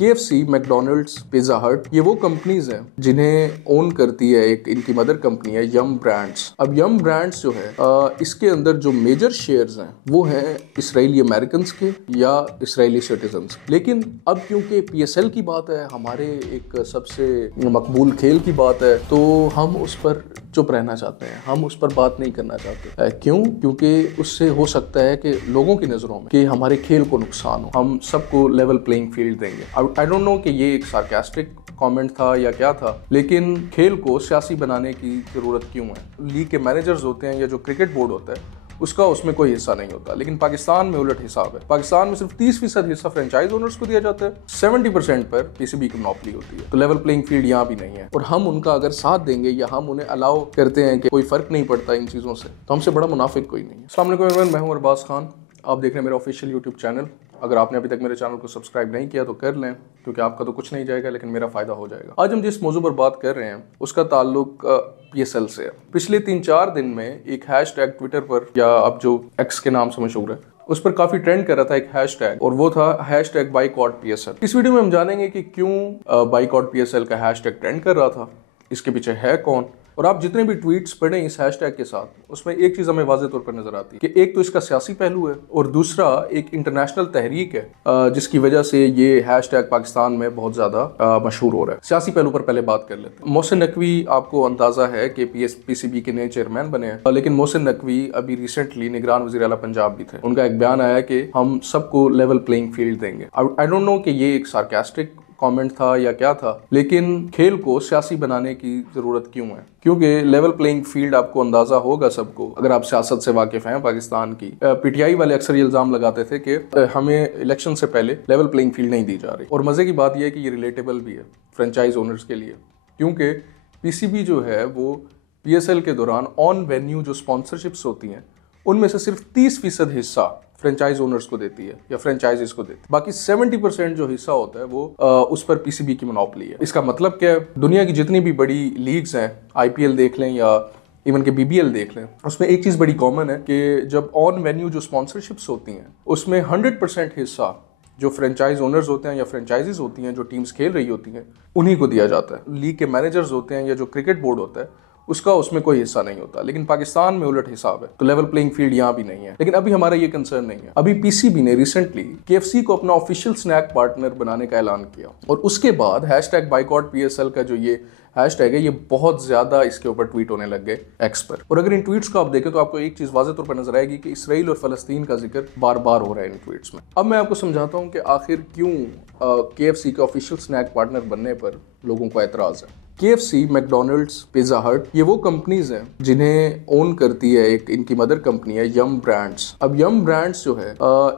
KFC, McDonald's, pizza हट, ये वो कंपनीज हैं जिन्हें ओन करती है एक इनकी मदर कंपनी है यम ब्रांड्स। अब यम ब्रांड्स जो है इसके अंदर जो मेजर शेयर्स हैं वो हैं इसराइली अमेरिकन के या इसराइली सिटीजन्स। लेकिन अब क्योंकि PSL की बात है, हमारे एक सबसे मकबूल खेल की बात है, तो हम उस पर चुप रहना चाहते हैं, हम उस पर बात नहीं करना चाहते। क्यों? क्योंकि उससे हो सकता है कि लोगों की नज़रों में कि हमारे खेल को नुकसान हो, हम सबको लेवल प्लेइंग फील्ड देंगे। आई डोंट नो कि ये एक सार्कास्टिक कमेंट था या क्या था, लेकिन खेल को सियासी बनाने की ज़रूरत क्यों है? लीग के मैनेजर्स होते हैं या जो क्रिकेट बोर्ड होता है उसका उसमें कोई हिस्सा नहीं होता। लेकिन पाकिस्तान में उलट हिसाब है। पाकिस्तान में सिर्फ 30% हिस्सा फ्रेंचाइज ओनर्स को दिया जाता है, 70% पर PCB की मोनोपोली होती है। तो लेवल प्लेइंग फील्ड यहाँ भी नहीं है, और हम उनका अगर साथ देंगे या हम उन्हें अलाउ करते हैं कि कोई फर्क नहीं पड़ता इन चीज़ों से, तो हमसे बड़ा मुनाफिक कोई नहीं है। अस्सलाम वालेकुम एवरीवन, मैं हूँ अरबाज खान, आप देख रहे हैं मेरा ऑफिशियल यूट्यूब चैनल। अगर आपने अभी तक मेरे चैनल को सब्सक्राइब नहीं किया तो कर लें, क्योंकि आपका तो कुछ नहीं जाएगा लेकिन मेरा फ़ायदा हो जाएगा। आज हम जिस मौजू पर बात कर रहे हैं उसका ताल्लुक PSL से है। पिछले 3-4 दिन में एक हैशटैग ट्विटर पर, या अब जो X के नाम से मशहूर है, उस पर काफ़ी ट्रेंड कर रहा था एक हैशटैग, और वो था हैशटैग बाइकॉट PSL। इस वीडियो में हम जानेंगे कि क्यों बाइकॉट PSL का हैशटैग ट्रेंड कर रहा था, इसके पीछे है कौन, और आप जितने भी ट्वीट्स पढ़ें इस हैशटैग के साथ, उसमें एक चीज़ हमें वाज़े तौर पर नजर आती है कि एक तो इसका सियासी पहलू है, और दूसरा एक इंटरनेशनल तहरीक है जिसकी वजह से ये हैशटैग पाकिस्तान में बहुत ज़्यादा मशहूर हो रहा है। सियासी पहलू पर पहले बात कर लेते हैं। मोहसिन नकवी, आपको अंदाज़ा है कि PCB के नए चेयरमैन बने हैं, लेकिन मोहसिन नकवी अभी रिसेंटली निगरान वज़ीर आला पंजाब भी थे। उनका एक बयान आया कि हम सबको लेवल प्लेइंग फील्ड देंगे। आई डोंट नो कि ये एक सार्कास्टिक कमेंट था या क्या था, लेकिन खेल को सियासी बनाने की ज़रूरत क्यों है? क्योंकि लेवल प्लेइंग फील्ड, आपको अंदाज़ा होगा सबको, अगर आप सियासत से वाकिफ़ हैं पाकिस्तान की, PTI वाले अक्सर ये इल्ज़ाम लगाते थे कि हमें इलेक्शन से पहले लेवल प्लेइंग फील्ड नहीं दी जा रही। और मज़े की बात यह है कि ये रिलेटेबल भी है फ्रेंचाइज ओनर्स के लिए, क्योंकि PCB जो है वो PSL के दौरान ऑन वेन्यू जो स्पॉन्सरशिप्स होती हैं उनमें से सिर्फ 30% हिस्सा फ्रेंचाइज ओनर्स को देती है या फ्रेंचाइजीज को देती है। बाकी 70% जो हिस्सा होता है वो उस पर PCB की मोनोपोली है। इसका मतलब क्या है? दुनिया की जितनी भी बड़ी लीग्स हैं, IPL देख लें या इवन के BBL देख लें, उसमें एक चीज़ बड़ी कॉमन है कि जब ऑन वेन्यू जो स्पॉन्सरशिप्स होती हैं उसमें 100% हिस्सा जो फ्रेंचाइज ओनर्स होते हैं या फ्रेंचाइजीज होती हैं जो टीम्स खेल रही होती हैं उन्हीं को दिया जाता है। लीग के मैनेजर्स होते हैं या जो क्रिकेट बोर्ड होता है उसका उसमें कोई हिस्सा नहीं होता। लेकिन पाकिस्तान में उलट हिसाब है, तो लेवल प्लेइंग फील्ड यहाँ भी नहीं है। लेकिन अभी हमारा ये कंसर्न नहीं है। अभी PCB ने रिसेंटली KFC को अपना ऑफिशियल स्नैक पार्टनर बनाने का ऐलान किया, और उसके बाद हैशटैग बाइकॉट PSL का जो ये हैशटैग है ये बहुत ज़्यादा इसके ऊपर ट्वीट होने लग गए X पर। और अगर इन ट्वीट्स को आप देखें तो आपको एक चीज़ वाज़े तौर पर नजर आएगी कि इसराइल और फ़लस्तीन का जिक्र बार बार हो रहा है इन ट्वीट्स में। अब मैं आपको समझाता हूँ कि आखिर क्यों KFC के ऑफिशियल स्नैक पार्टनर बनने पर लोगों को एतराज़ है। KFC, मैकडोनल्ड्स, पिज्जा हट, ये वो कंपनीज हैं जिन्हें ओन करती है एक इनकी मदर कंपनी है यम ब्रांड्स। अब यम ब्रांड्स जो है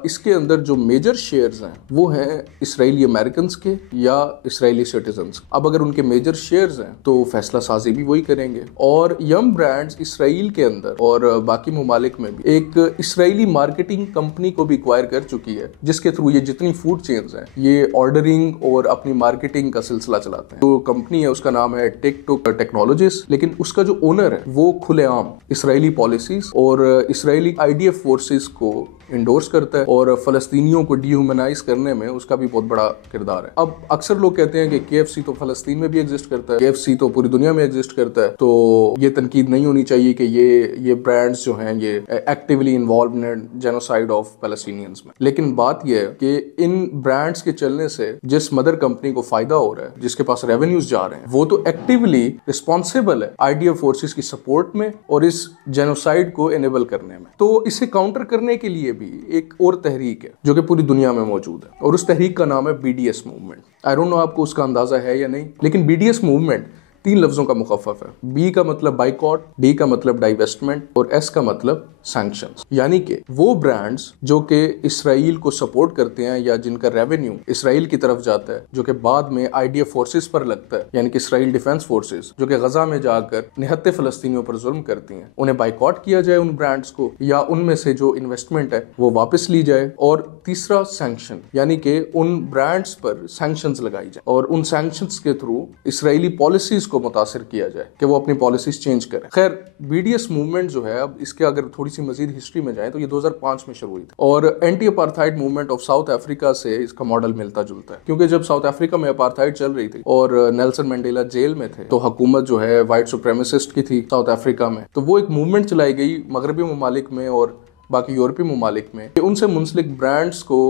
इसके अंदर जो मेजर शेयर्स हैं वो हैं इसराइली अमेरिकन के या इसराइली सिटीजन्स। अब अगर उनके मेजर शेयर्स हैं तो फैसला साजी भी वही करेंगे। और यम ब्रांड्स इसराइल के अंदर और बाकी ममालिक में भी एक इसराइली मार्केटिंग कंपनी को भी एक्वायर कर चुकी है, जिसके थ्रू ये जितनी फूड चेन्स हैं ये ऑर्डरिंग और अपनी मार्केटिंग का सिलसिला चलाते हैं। जो कंपनी है उसका नाम है टेक टेक्नोलॉजीज, लेकिन उसका जो ओनर है वो खुलेआम इसराइली पॉलिसीज और इसराइली IDF फोर्सेस को इंडोर्स करता है, और फलस्तीनियों को डिह्यूमनाइज करने में उसका भी बहुत बड़ा किरदार है। अब अक्सर लोग कहते हैं कि KFC तो फलस्तीन में भी एग्जिस्ट करता है, KFC तो पूरी दुनिया में एग्जिस्ट करता है, तो ये तनकीद नहीं होनी चाहिए कि ये ब्रांड्स जो हैं ये actively involve in genocide of Palestinians में। लेकिन बात यह है कि इन ब्रांड्स के चलने से जिस मदर कंपनी को फायदा हो रहा है, जिसके पास रेवेन्यूज जा रहे हैं, वो तो एक्टिवली रिस्पॉन्सिबल है IDF फोर्सेस की सपोर्ट में और इस जेनोसाइड को एनेबल करने में। तो इसे काउंटर करने के लिए एक और तहरीक है जो कि पूरी दुनिया में मौजूद है, और उस तहरीक का नाम है BDS movement. I don't know आपको उसका अंदाजा है या नहीं, लेकिन BDS मूवमेंट 3 लफ्जों का मुखफ़फ़ है। B का मतलब बाइकॉट, D का मतलब डाइवेस्टमेंट, और S का मतलब सैंक्शंस। यानी कि वो ब्रांड्स जो कि इसराइल को सपोर्ट करते हैं या जिनका रेवेन्यू इसराइल की तरफ जाता है, जो कि बाद में IDF फोर्सेस पर लगता है, यानी कि इसराइल डिफेंस फोर्सेस जो कि गजा में जाकर निहत्ते फलस्तीनियों पर जुल्म करती हैं, उन्हें बाइकॉट किया जाए उन ब्रांड्स को, या उनमें से जो इन्वेस्टमेंट है वो वापस ली जाए। और तीसरा सैंक्शन, यानी कि उन ब्रांड्स पर सैंक्शंस लगाई जाए और उन सैंक्शंस के थ्रू इसराइली पॉलिसीज को मुतासिर किया जाए कि वो अपनी पॉलिसीज चेंज करें। खैर BDS मूवमेंट जो है, अब इसके अगर थोड़ी सी मजीद हिस्ट्री में जाए तो ये 2005 में शुरू हुई थी और anti apartheid movement of south Africa से इसका मॉडल मिलता जुलता है, क्योंकि जब साउथ अफ्रीका में अपार्थाइड चल रही थी और नेल्सन मंडेला जेल में थे तो हुकूमत जो है वाइट सुप्रेमिसिस्ट की थी साउथ अफ्रीका में, तो वो एक मूवमेंट चलाई गई मगरबी ममालिक में और बाकी यूरोपीय ममालिक में कि उनसे मुंसलिक ब्रांड्स को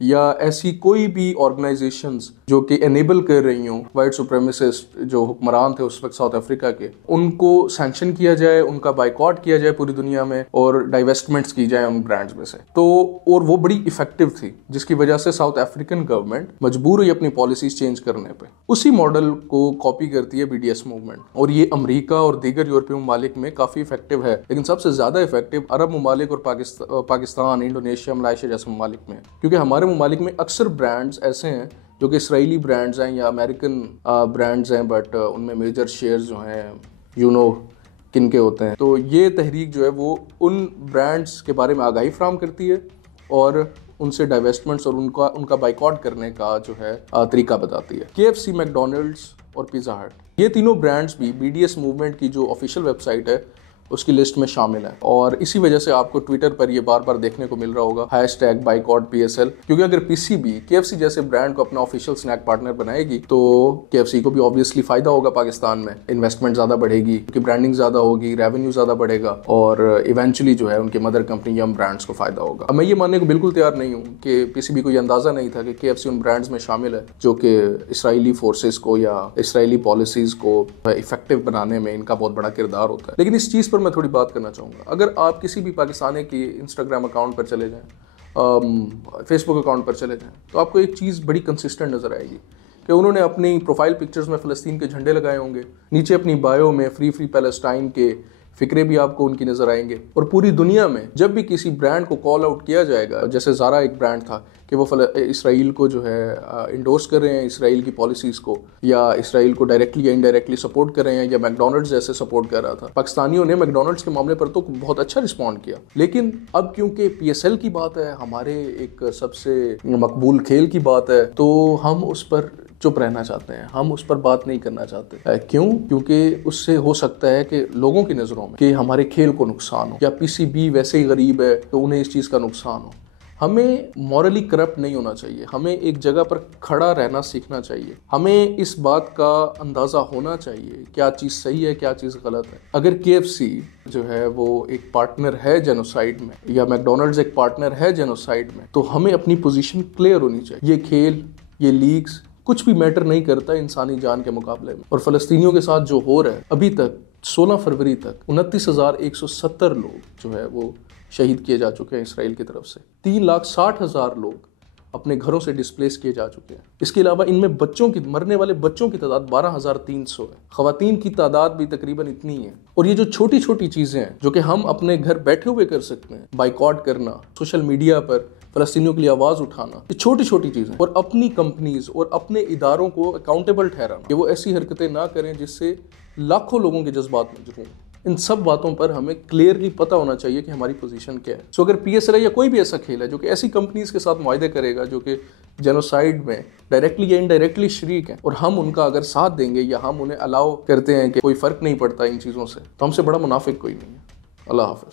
या ऐसी कोई भी ऑर्गेनाइजेशंस जो कि एनेबल कर रही हों वाइट सुप्रेमिसिस्ट जो हुक्मरान थे उस वक्त साउथ अफ्रीका के, उनको सैंक्शन किया जाए, उनका बाइकॉट किया जाए पूरी दुनिया में और डाइवेस्टमेंट्स की जाए उन ब्रांड्स में से। तो और वो बड़ी इफेक्टिव थी, जिसकी वजह से साउथ अफ्रीकन गवर्नमेंट मजबूर हुई अपनी पॉलिसीज चेंज करने पे। उसी मॉडल को कॉपी करती है BDS मूवमेंट और ये अमरीका और दीगर यूरोपीय ममालिक में काफ़ी इफेक्टिव है, लेकिन सबसे ज़्यादा इफेक्टिव अरब ममालिक और पाकिस्तान, इंडोनेशिया, मलाइशिया जैसे ममालिक में, क्योंकि हमारे ममालिक में अक्सर ब्रांड्स ऐसे हैं जो कि इसराइली ब्रांड्स हैं या अमेरिकन ब्रांड्स हैं, बट उनमें मेजर शेयर्स जो हैं किन के होते हैं। तो ये तहरीक जो है वो उन ब्रांड्स के बारे में आगाही फराहम करती है और उनसे डाइवेस्टमेंट्स और उनका बाइकॉट करने का जो है तरीका बताती है। KFC, मैकडोनल्ड्स और पिज़्ज़ा हट, ये तीनों ब्रांड्स भी BDS मूवमेंट की जो ऑफिशियल वेबसाइट है उसकी लिस्ट में शामिल है और इसी वजह से आपको ट्विटर पर ये बार बार देखने को मिल रहा होगा #boycott_PSL, क्योंकि अगर PCB KFC जैसे ब्रांड को अपना ऑफिशियल स्नैक पार्टनर बनाएगी तो KFC को भी ऑब्वियसली फायदा होगा, पाकिस्तान में इन्वेस्टमेंट ज़्यादा बढ़ेगी क्योंकि ब्रांडिंग ज़्यादा होगी, रेवेन्यू ज़्यादा बढ़ेगा और इवेंचुअली जो है उनकी मदर कंपनी यम ब्रांड्स को फायदा होगा। अब मैं ये मानने को बिल्कुल तैयार नहीं हूँ कि PCB को ये अंदाज़ा नहीं था कि KFC उन ब्रांड्स में शामिल है जो कि इसराइली फोर्सेस को या इसराइली पॉलिसीज़ को इफेक्टिव बनाने में इनका बहुत बड़ा किरदार होता है। लेकिन इस चीज़ पर मैं थोड़ी बात करना चाहूँगा। अगर आप किसी भी पाकिस्तानी की इंस्टाग्राम अकाउंट पर चले जाएं, फेसबुक अकाउंट पर चले जाएं, तो आपको एक चीज़ बड़ी कंसिस्टेंट नज़र आएगी कि उन्होंने अपनी प्रोफाइल पिक्चर्स में फ़लस्तीन के झंडे लगाए होंगे, नीचे अपनी बायो में फ्री पैलेस्टाइन के फिक्रे भी आपको उनकी नज़र आएंगे। और पूरी दुनिया में जब भी किसी ब्रांड को कॉल आउट किया जाएगा, जैसे ज़ारा एक ब्रांड था कि वो इसराइल को जो है इंडोर्स कर रहे हैं, इसराइल की पॉलिसीज़ को, या इसराइल को डायरेक्टली या इनडायरेक्टली सपोर्ट कर रहे हैं, या मैकडोनल्ड्स जैसे सपोर्ट कर रहा था। पाकिस्तानियों ने मैकडोनल्ड्स के मामले पर तो बहुत अच्छा रिस्पॉन्ड किया, लेकिन अब क्योंकि PSL की बात है, हमारे एक सबसे मकबूल खेल की बात है, तो हम उस पर चुप रहना चाहते हैं, हम उस पर बात नहीं करना चाहते। क्यों? क्योंकि उससे हो सकता है कि लोगों की नज़रों में कि हमारे खेल को नुकसान हो, या PCB वैसे ही गरीब है तो उन्हें इस चीज़ का नुकसान हो। हमें मॉरली करप्ट नहीं होना चाहिए, हमें एक जगह पर खड़ा रहना सीखना चाहिए, हमें इस बात का अंदाज़ा होना चाहिए क्या चीज़ सही है, क्या चीज़ गलत है। अगर KFC जो है वो एक पार्टनर है जेनोसाइड में, या मैकडोनल्ड्स एक पार्टनर है जेनोसाइड में, तो हमें अपनी पोजीशन क्लियर होनी चाहिए। ये खेल, ये लीग्स कुछ भी मैटर नहीं करता इंसानी जान के मुकाबले में। और फ़लस्तीनियों के साथ जो हो रहा है, अभी तक 16 फरवरी तक 29,170 लोग जो है वो शहीद किए जा चुके हैं इसराइल की तरफ से। 3,60,000 लोग अपने घरों से डिस्प्लेस किए जा चुके हैं। इसके अलावा इनमें मरने वाले बच्चों की तादाद 12,300 है, ख़वातीन की तादाद भी तकरीबन इतनी है। और ये जो छोटी छोटी चीज़ें हैं जो कि हम अपने घर बैठे हुए कर सकते हैं, बाइकॉट करना, सोशल मीडिया पर फ़लस्तीनियों के लिए आवाज़ उठाना, ये छोटी छोटी चीज़ें, और अपनी कंपनीज और अपने इदारों को अकाउंटेबल ठहराना कि वो ऐसी हरकतें ना करें जिससे लाखों लोगों के जज्बात मजरूह हों। इन सब बातों पर हमें क्लियरली पता होना चाहिए कि हमारी पोजीशन क्या है। सो अगर PSL या कोई भी ऐसा खेल है जो कि ऐसी कंपनीज के साथ मुआहदे करेगा जो कि जेनोसाइड में डायरेक्टली या इनडायरेक्टली शरीक हैं, और हम उनका अगर साथ देंगे या हम उन्हें अलाउ करते हैं कि कोई फ़र्क नहीं पड़ता इन चीज़ों से, तो हमसे बड़ा मुनाफिक कोई नहीं है। अल्लाह हाफ़िज़।